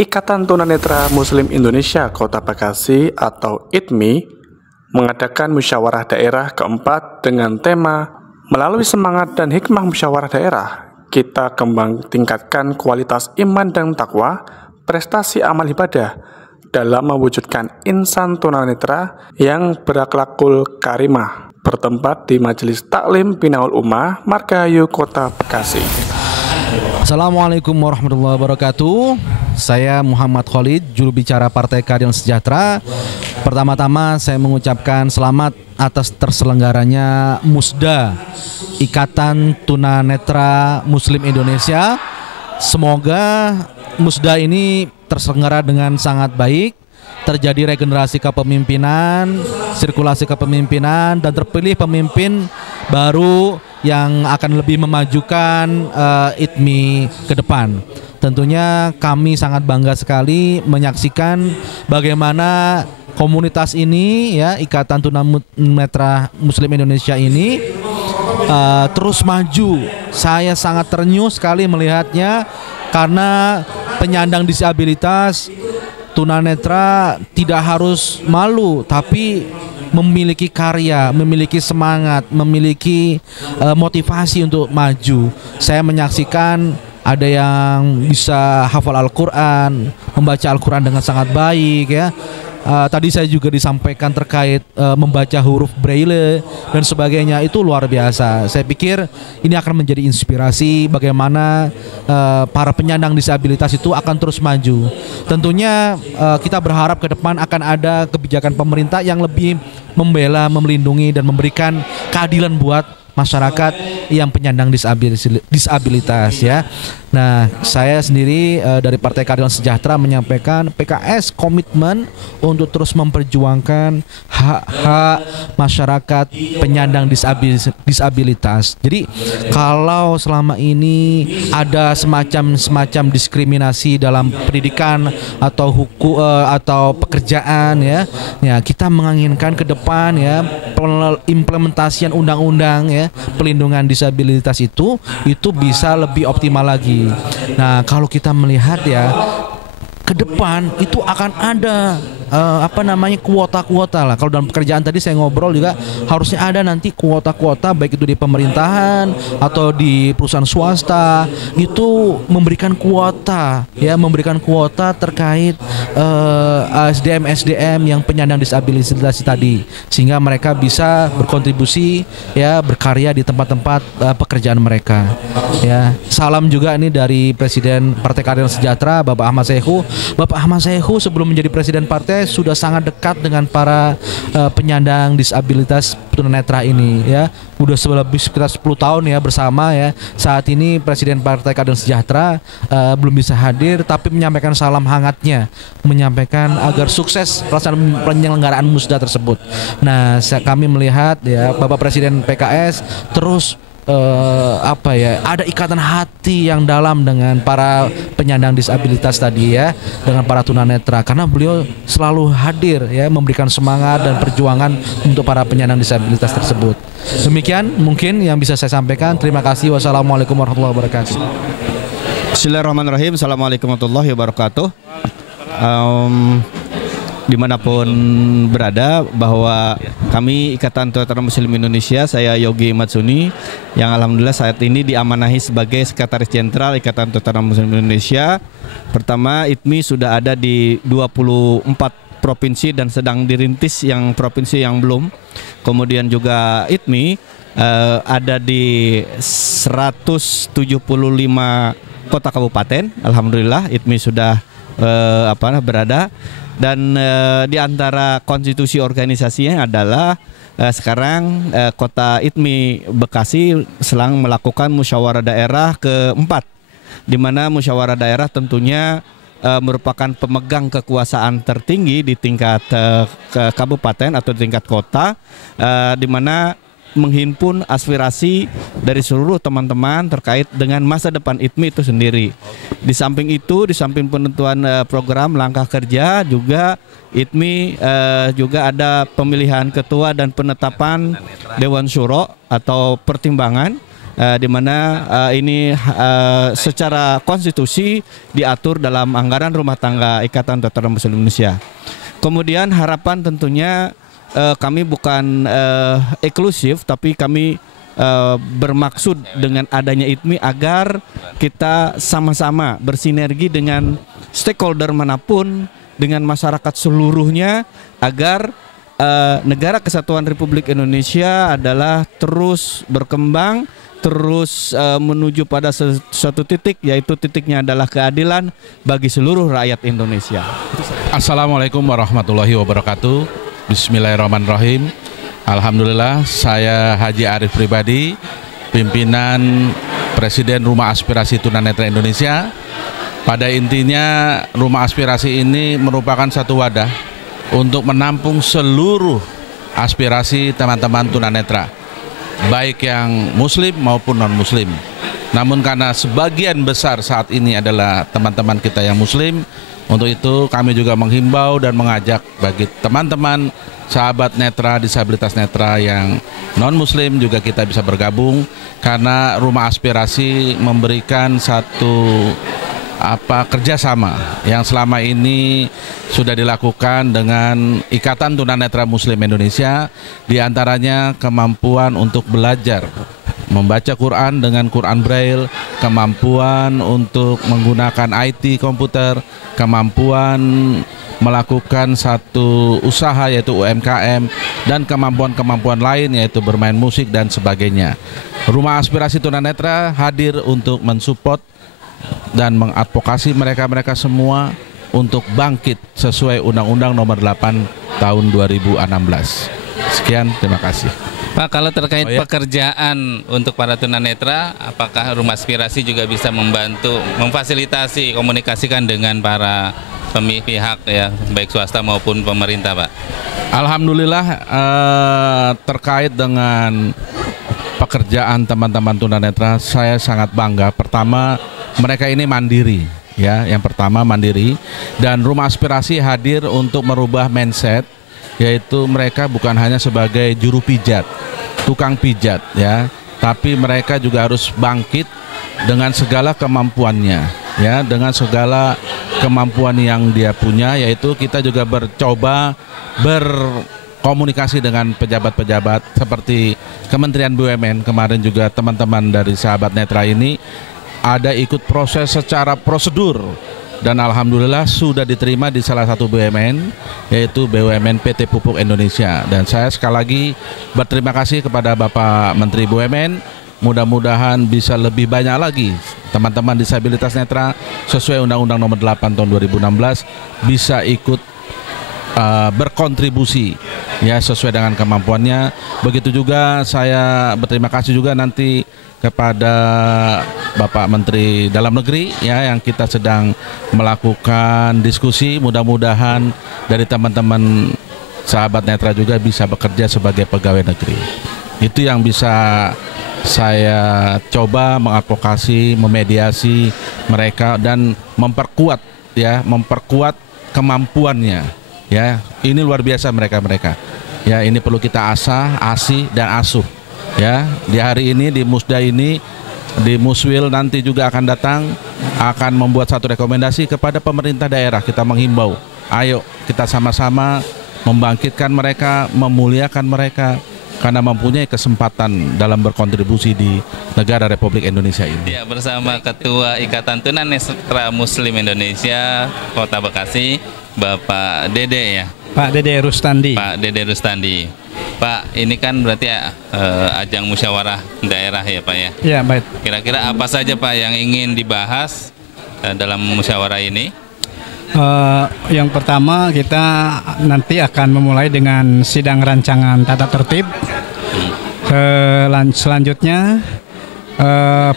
Ikatan Tunanetra Muslim Indonesia Kota Bekasi atau ITMI mengadakan musyawarah daerah keempat dengan tema melalui semangat dan hikmah musyawarah daerah, kita kembang tingkatkan kualitas iman dan takwa, prestasi amal ibadah dalam mewujudkan insan tunanetra yang berakhlakul karimah, bertempat di Majelis Taklim Binaul Ummah Margahayu Kota Bekasi. Assalamualaikum warahmatullahi wabarakatuh. Saya Muhammad Khalid, juru bicara Partai Keadilan Sejahtera. Pertama-tama saya mengucapkan selamat atas terselenggaranya Musda, Ikatan Tunanetra Muslim Indonesia. Semoga Musda ini terselenggara dengan sangat baik, terjadi regenerasi kepemimpinan, sirkulasi kepemimpinan, dan terpilih pemimpin baru yang akan lebih memajukan ITMI ke depan. Tentunya kami sangat bangga sekali menyaksikan bagaimana komunitas ini, ya, Ikatan Tunanetra Muslim Indonesia ini terus maju. Saya sangat ternyuh sekali melihatnya karena penyandang disabilitas tunanetra tidak harus malu, tapi memiliki karya, memiliki semangat, memiliki motivasi untuk maju. Saya menyaksikan ada yang bisa hafal Al-Quran, membaca Al-Quran dengan sangat baik, ya. Tadi saya juga disampaikan terkait membaca huruf braille dan sebagainya, itu luar biasa. Saya pikir ini akan menjadi inspirasi bagaimana para penyandang disabilitas itu akan terus maju. Tentunya kita berharap ke depan akan ada kebijakan pemerintah yang lebih membela, melindungi, dan memberikan keadilan buat masyarakat yang penyandang disabilitas, ya. Nah, saya sendiri dari Partai Keadilan Sejahtera menyampaikan PKS komitmen untuk terus memperjuangkan hak-hak masyarakat penyandang disabilitas. Jadi kalau selama ini ada semacam diskriminasi dalam pendidikan atau hukum atau pekerjaan, ya kita menginginkan ke depan, ya, implementasian undang-undang, ya, pelindungan disabilitas itu bisa lebih optimal lagi. Nah, kalau kita melihat, ya, ke depan itu akan ada kuota-kuota lah. Kalau dalam pekerjaan tadi saya ngobrol juga harusnya ada nanti kuota-kuota, baik itu di pemerintahan atau di perusahaan swasta, itu memberikan kuota, ya, memberikan kuota terkait SDM yang penyandang disabilitas tadi, sehingga mereka bisa berkontribusi, ya, berkarya di tempat-tempat pekerjaan mereka, ya. Salam juga ini dari Presiden Partai Keadilan Sejahtera, Bapak Ahmad Saihu. Bapak Ahmad Saihu sebelum menjadi Presiden Partai sudah sangat dekat dengan para penyandang disabilitas tunanetra ini, ya. Udah lebih sekitar 10 tahun, ya, bersama, ya. Saat ini Presiden Partai Keadilan Sejahtera belum bisa hadir, tapi menyampaikan salam hangatnya, menyampaikan agar sukses pelaksanaan penyelenggaraan musda tersebut. Nah, kami melihat, ya, Bapak Presiden PKS terus ada ikatan hati yang dalam dengan para penyandang disabilitas tadi, ya, dengan para tunanetra, karena beliau selalu hadir, ya, memberikan semangat dan perjuangan untuk para penyandang disabilitas tersebut. Demikian mungkin yang bisa saya sampaikan. Terima kasih. Wassalamualaikum warahmatullahi wabarakatuh. Bismillahirrahmanirrahim. Assalamualaikum warahmatullahi wabarakatuh. Dimanapun berada, bahwa kami Ikatan Tunanetra Muslim Indonesia, saya Yogi Matsuni, yang alhamdulillah saat ini diamanahi sebagai Sekretaris Jenderal Ikatan Tunanetra Muslim Indonesia. Pertama, ITMI sudah ada di 24 provinsi dan sedang dirintis yang provinsi yang belum. Kemudian juga ITMI ada di 175 kota kabupaten. Alhamdulillah ITMI sudah berada. Dan di antara konstitusi organisasinya adalah sekarang kota ITMI Bekasi sedang melakukan musyawarah daerah keempat, di mana musyawarah daerah tentunya merupakan pemegang kekuasaan tertinggi di tingkat kabupaten atau di tingkat kota, di mana menghimpun aspirasi dari seluruh teman-teman terkait dengan masa depan ITMI itu sendiri. Di samping itu, di samping penentuan program langkah kerja, juga ITMI juga ada pemilihan ketua dan penetapan Dewan Syuro atau pertimbangan di mana ini secara konstitusi diatur dalam anggaran rumah tangga Ikatan Tentara Muslim Indonesia. Kemudian harapan tentunya kami bukan eksklusif, tapi kami bermaksud dengan adanya ITMI agar kita sama-sama bersinergi dengan stakeholder manapun, dengan masyarakat seluruhnya, agar negara Kesatuan Republik Indonesia adalah terus berkembang, terus menuju pada suatu titik, yaitu titiknya adalah keadilan bagi seluruh rakyat Indonesia. Assalamualaikum warahmatullahi wabarakatuh. Bismillahirrahmanirrahim. Alhamdulillah, saya Haji Arif Pribadi, pimpinan Presiden Rumah Aspirasi Tunanetra Indonesia. Pada intinya, Rumah Aspirasi ini merupakan satu wadah untuk menampung seluruh aspirasi teman-teman tunanetra, baik yang muslim maupun non-muslim. Namun karena sebagian besar saat ini adalah teman-teman kita yang muslim, untuk itu kami juga menghimbau dan mengajak bagi teman-teman sahabat netra, disabilitas netra yang non-muslim juga kita bisa bergabung, karena Rumah Aspirasi memberikan satu kerjasama yang selama ini sudah dilakukan dengan Ikatan Tunanetra Muslim Indonesia, diantaranya kemampuan untuk belajar membaca Quran dengan Quran Braille, kemampuan untuk menggunakan IT komputer, kemampuan melakukan satu usaha yaitu UMKM, dan kemampuan-kemampuan lain yaitu bermain musik dan sebagainya. Rumah Aspirasi Tunanetra hadir untuk mensupport dan mengadvokasi mereka-mereka semua untuk bangkit sesuai Undang-Undang Nomor 8 Tahun 2016. Sekian, terima kasih. Pak, kalau terkait pekerjaan untuk para tunanetra, apakah Rumah Aspirasi juga bisa membantu, memfasilitasi, komunikasikan dengan para pihak ya, baik swasta maupun pemerintah, Pak? Alhamdulillah, terkait dengan pekerjaan teman-teman tunanetra, saya sangat bangga. Pertama, mereka ini mandiri, ya. Yang pertama mandiri, dan Rumah Aspirasi hadir untuk merubah mindset, yaitu mereka bukan hanya sebagai juru pijat, tukang pijat, ya, tapi mereka juga harus bangkit dengan segala kemampuannya, ya, dengan segala kemampuan yang dia punya, yaitu kita juga bercoba berkomunikasi dengan pejabat-pejabat seperti Kementerian BUMN. Kemarin juga teman-teman dari sahabat netra ini ada ikut proses secara prosedur, dan alhamdulillah sudah diterima di salah satu BUMN, yaitu BUMN PT Pupuk Indonesia. Dan saya sekali lagi berterima kasih kepada Bapak Menteri BUMN. Mudah-mudahan bisa lebih banyak lagi teman-teman disabilitas netra sesuai Undang-Undang Nomor 8 Tahun 2016 bisa ikut berkontribusi, ya, sesuai dengan kemampuannya. Begitu juga saya berterima kasih juga nanti kepada Bapak Menteri Dalam Negeri, ya, yang kita sedang melakukan diskusi. Mudah-mudahan dari teman-teman sahabat netra juga bisa bekerja sebagai pegawai negeri. Itu yang bisa saya coba mengadvokasi, memediasi mereka dan memperkuat, ya, memperkuat kemampuannya, ya. Ini luar biasa mereka, ya, ini perlu kita asah, asih dan asuh, ya. Di hari ini, di Musda ini, di Muswil nanti juga akan datang, akan membuat satu rekomendasi kepada pemerintah daerah. Kita menghimbau, ayo kita sama-sama membangkitkan mereka, memuliakan mereka, karena mempunyai kesempatan dalam berkontribusi di negara Republik Indonesia ini. Ya, bersama Ketua Ikatan Tunanetra Muslim Indonesia Kota Bekasi, Bapak Dede, ya. Pak Dede Rustandi. Pak Dede Rustandi. Pak, ini kan berarti ajang musyawarah daerah, ya, Pak, ya? Ya, baik. Kira-kira apa saja, Pak, yang ingin dibahas dalam musyawarah ini? Yang pertama, kita nanti akan memulai dengan sidang rancangan tata tertib. Selanjutnya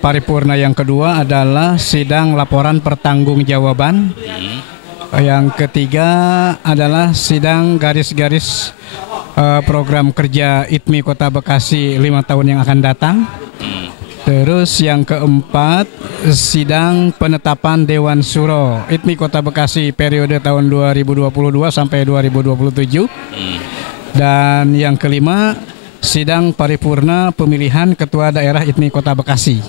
paripurna yang kedua adalah sidang laporan pertanggungjawaban. Yang ketiga adalah sidang garis-garis program kerja ITMI Kota Bekasi 5 tahun yang akan datang. Terus yang keempat, sidang penetapan Dewan Suro ITMI Kota Bekasi periode tahun 2022 sampai 2027. Dan yang kelima, sidang paripurna pemilihan Ketua Daerah ITMI Kota Bekasi.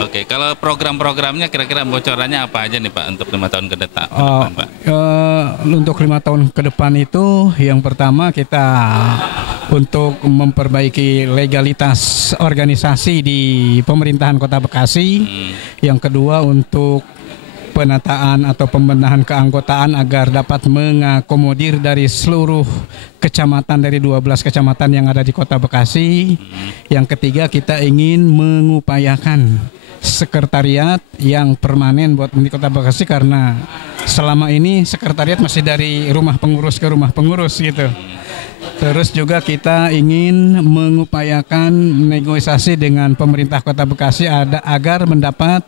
Oke, kalau program-programnya kira-kira bocorannya apa aja nih Pak untuk 5 tahun ke depan, Pak? Untuk 5 tahun ke depan itu, yang pertama kita untuk memperbaiki legalitas organisasi di pemerintahan Kota Bekasi. Yang kedua untuk penataan atau pembenahan keanggotaan agar dapat mengakomodir dari seluruh kecamatan dari 12 kecamatan yang ada di Kota Bekasi. Yang ketiga kita ingin mengupayakan sekretariat yang permanen buat di Kota Bekasi karena selama ini sekretariat masih dari rumah pengurus ke rumah pengurus gitu. Terus juga kita ingin mengupayakan negosiasi dengan pemerintah Kota Bekasi agar mendapat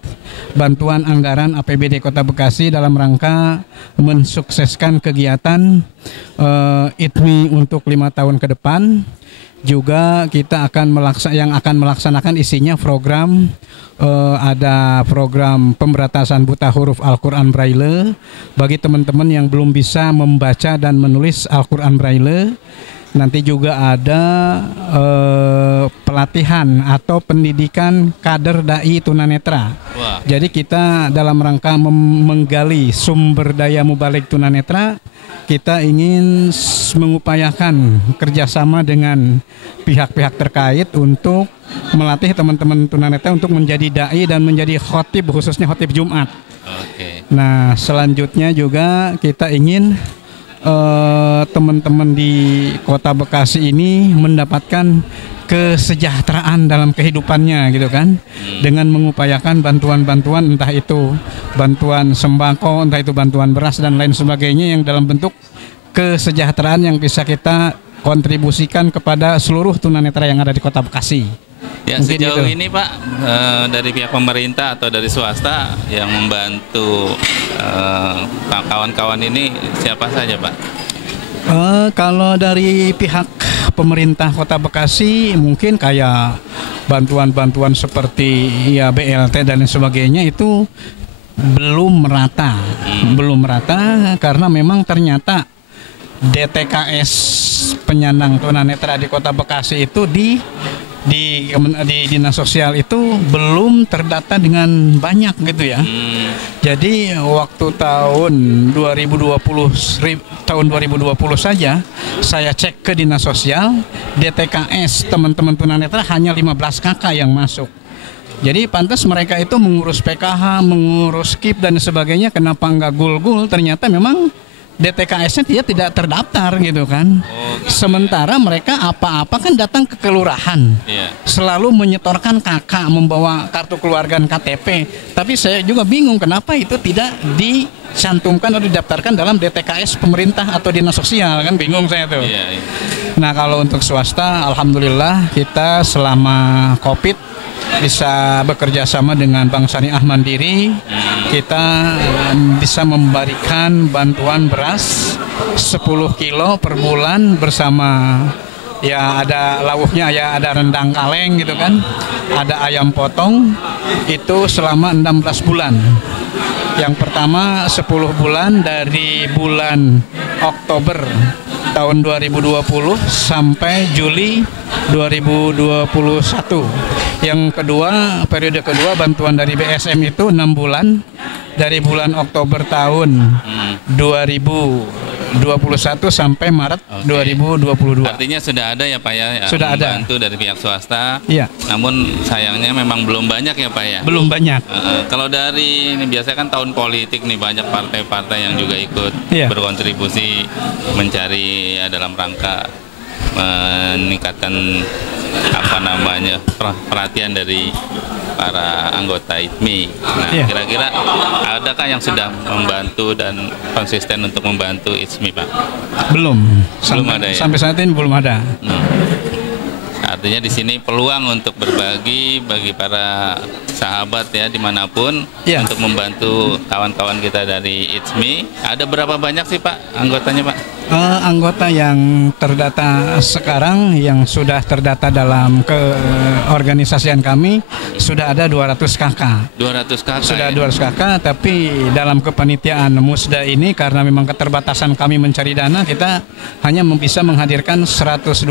bantuan anggaran APBD Kota Bekasi dalam rangka mensukseskan kegiatan ITMI untuk 5 tahun ke depan. Juga kita akan melaksanakan isinya program ada program pemberantasan buta huruf Al-Quran Braille bagi teman-teman yang belum bisa membaca dan menulis Al-Quran Braille. Nanti juga ada pelatihan atau pendidikan kader dai tunanetra. Wah. Jadi kita dalam rangka menggali sumber daya mubalik tunanetra, kita ingin mengupayakan kerjasama dengan pihak-pihak terkait untuk melatih teman-teman tunanetra untuk menjadi dai dan menjadi khotib, khususnya khotib Jumat. Oke. Nah, selanjutnya juga kita ingin teman-teman di Kota Bekasi ini mendapatkan kesejahteraan dalam kehidupannya gitu kan, dengan mengupayakan bantuan-bantuan, entah itu bantuan sembako, entah itu bantuan beras dan lain sebagainya yang dalam bentuk kesejahteraan yang bisa kita kontribusikan kepada seluruh tunanetra yang ada di Kota Bekasi. Ya, Mungkin sejauh itu. ini Pak, dari pihak pemerintah atau dari swasta yang membantu kawan-kawan ini siapa saja Pak? Kalau dari pihak pemerintah Kota Bekasi mungkin kayak bantuan-bantuan seperti ya BLT dan lain sebagainya itu belum merata. Belum merata karena memang ternyata DTKS penyandang tunanetra di Kota Bekasi itu di dinas sosial itu belum terdata dengan banyak gitu ya. Jadi waktu tahun 2020 saja saya cek ke dinas sosial, DTKS teman-teman tunanetra hanya 15 kakak yang masuk. Jadi pantas mereka itu mengurus PKH, mengurus KIP dan sebagainya, kenapa nggak gul-gul? Ternyata memang DTKS-nya dia tidak terdaftar gitu kan. Sementara mereka apa-apa kan datang ke kelurahan, selalu menyetorkan kakak, membawa kartu keluarga dan KTP. Tapi saya juga bingung kenapa itu tidak dicantumkan atau didaftarkan dalam DTKS pemerintah atau dinas sosial, kan bingung saya tuh. Nah kalau untuk swasta, alhamdulillah kita selama COVID bisa bekerja sama dengan Bank Syariah Mandiri. Kita bisa memberikan bantuan beras 10 kilo per bulan bersama ya ada lauknya, ya ada rendang kaleng gitu kan, ada ayam potong, itu selama 16 bulan. Yang pertama 10 bulan dari bulan Oktober tahun 2020 sampai Juli 2021. Yang kedua, periode kedua bantuan dari BSM itu 6 bulan dari bulan Oktober tahun 2021 sampai Maret 2022. Artinya sudah ada ya Pak ya, sudah ada membantu dari pihak swasta. Iya. Namun sayangnya memang belum banyak ya Pak ya. Belum banyak. Kalau dari ini biasanya kan tahun politik nih, banyak partai-partai yang juga ikut berkontribusi mencari ya, dalam rangka meningkatkan perhatian dari para anggota ITMI. Nah, kira-kira adakah yang sudah membantu dan konsisten untuk membantu ITMI, Pak? Belum. Belum ada ya? Sampai saat ini belum ada. Artinya di sini peluang untuk berbagi bagi para sahabat ya dimanapun untuk membantu kawan-kawan kita dari ITMI. Ada berapa banyak sih Pak anggotanya Pak? Anggota yang terdata sekarang yang sudah terdata dalam keorganisasian kami sudah ada 200 kakak. 200 kakak. Sudah 200 kakak, tapi dalam kepanitiaan Musda ini karena memang keterbatasan kami mencari dana, kita hanya bisa menghadirkan 125.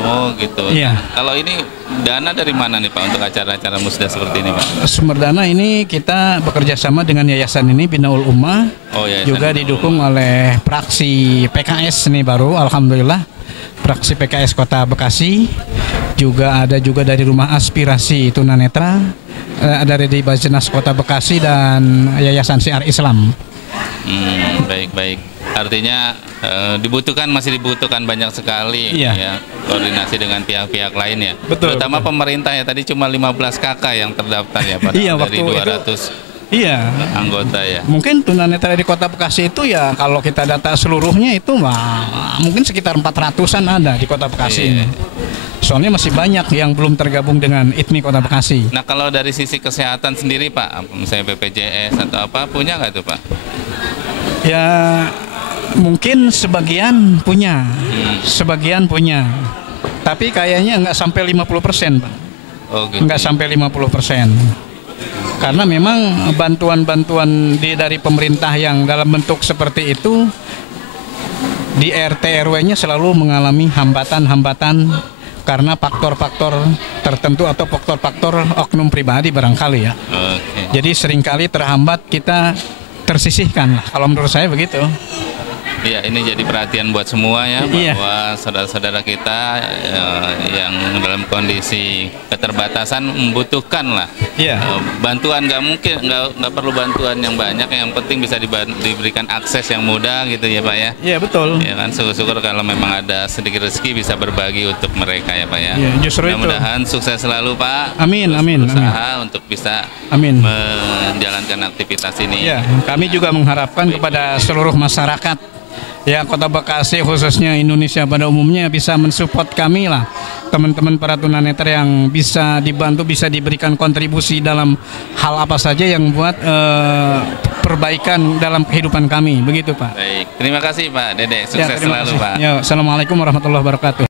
Oh gitu. Iya. Kalau ini dana dari mana nih Pak untuk acara-acara musda seperti ini Pak? Sumber dana ini kita bekerja sama dengan yayasan ini Binaul Ummah, Oh ya. juga didukung oleh praksi PKS nih baru, alhamdulillah. Praksi PKS Kota Bekasi, juga ada juga dari Rumah Aspirasi Tunanetra, ada dari Bajenas Kota Bekasi dan Yayasan Syiar Islam. Baik. Artinya masih dibutuhkan banyak sekali Iya. ya koordinasi dengan pihak-pihak lain ya. Betul, Terutama betul. pemerintah ya, tadi cuma 15 KK yang terdaftar ya Pak, Iya, dari waktu itu. 200 Iya. anggota ya. Mungkin tunanetra di Kota Bekasi itu ya kalau kita data seluruhnya itu mungkin sekitar 400-an ada di Kota Bekasi Iya. ini. Soalnya masih banyak yang belum tergabung dengan ITMI Kota Bekasi. Nah kalau dari sisi kesehatan sendiri Pak, misalnya BPJS atau apa, punya nggak tuh Pak? Ya mungkin sebagian punya, tapi kayaknya nggak sampai 50%, Pak. Oh gitu. Nggak sampai 50%. Karena memang bantuan-bantuan dari pemerintah yang dalam bentuk seperti itu di RT RW-nya selalu mengalami hambatan-hambatan karena faktor-faktor tertentu atau faktor-faktor oknum pribadi barangkali ya. Oke. Jadi seringkali terhambat, kita tersisihkan lah. Kalau menurut saya begitu. Iya, ini jadi perhatian buat semua ya, Iya. bahwa saudara-saudara kita yang dalam kondisi keterbatasan membutuhkan lah Iya. bantuan. Nggak perlu bantuan yang banyak, yang penting bisa diberikan akses yang mudah gitu ya Pak ya. Iya betul. Ya kan, syukur-syukur kalau memang ada sedikit rezeki bisa berbagi untuk mereka ya Pak ya. Iya, justru itu. Mudah-mudahan sukses selalu Pak. Amin, Terus amin, berusaha untuk bisa Amin. menjalankan aktivitas ini. Ya, kami juga mengharapkan kepada seluruh masyarakat ya Kota Bekasi, khususnya Indonesia pada umumnya, bisa mensupport kami lah, teman-teman para tunanetra yang bisa dibantu, bisa diberikan kontribusi dalam hal apa saja yang buat perbaikan dalam kehidupan kami, begitu Pak. Baik, terima kasih Pak Dede, Ya, sukses terima selalu kasih. Pak. Ya, assalamualaikum warahmatullahi wabarakatuh.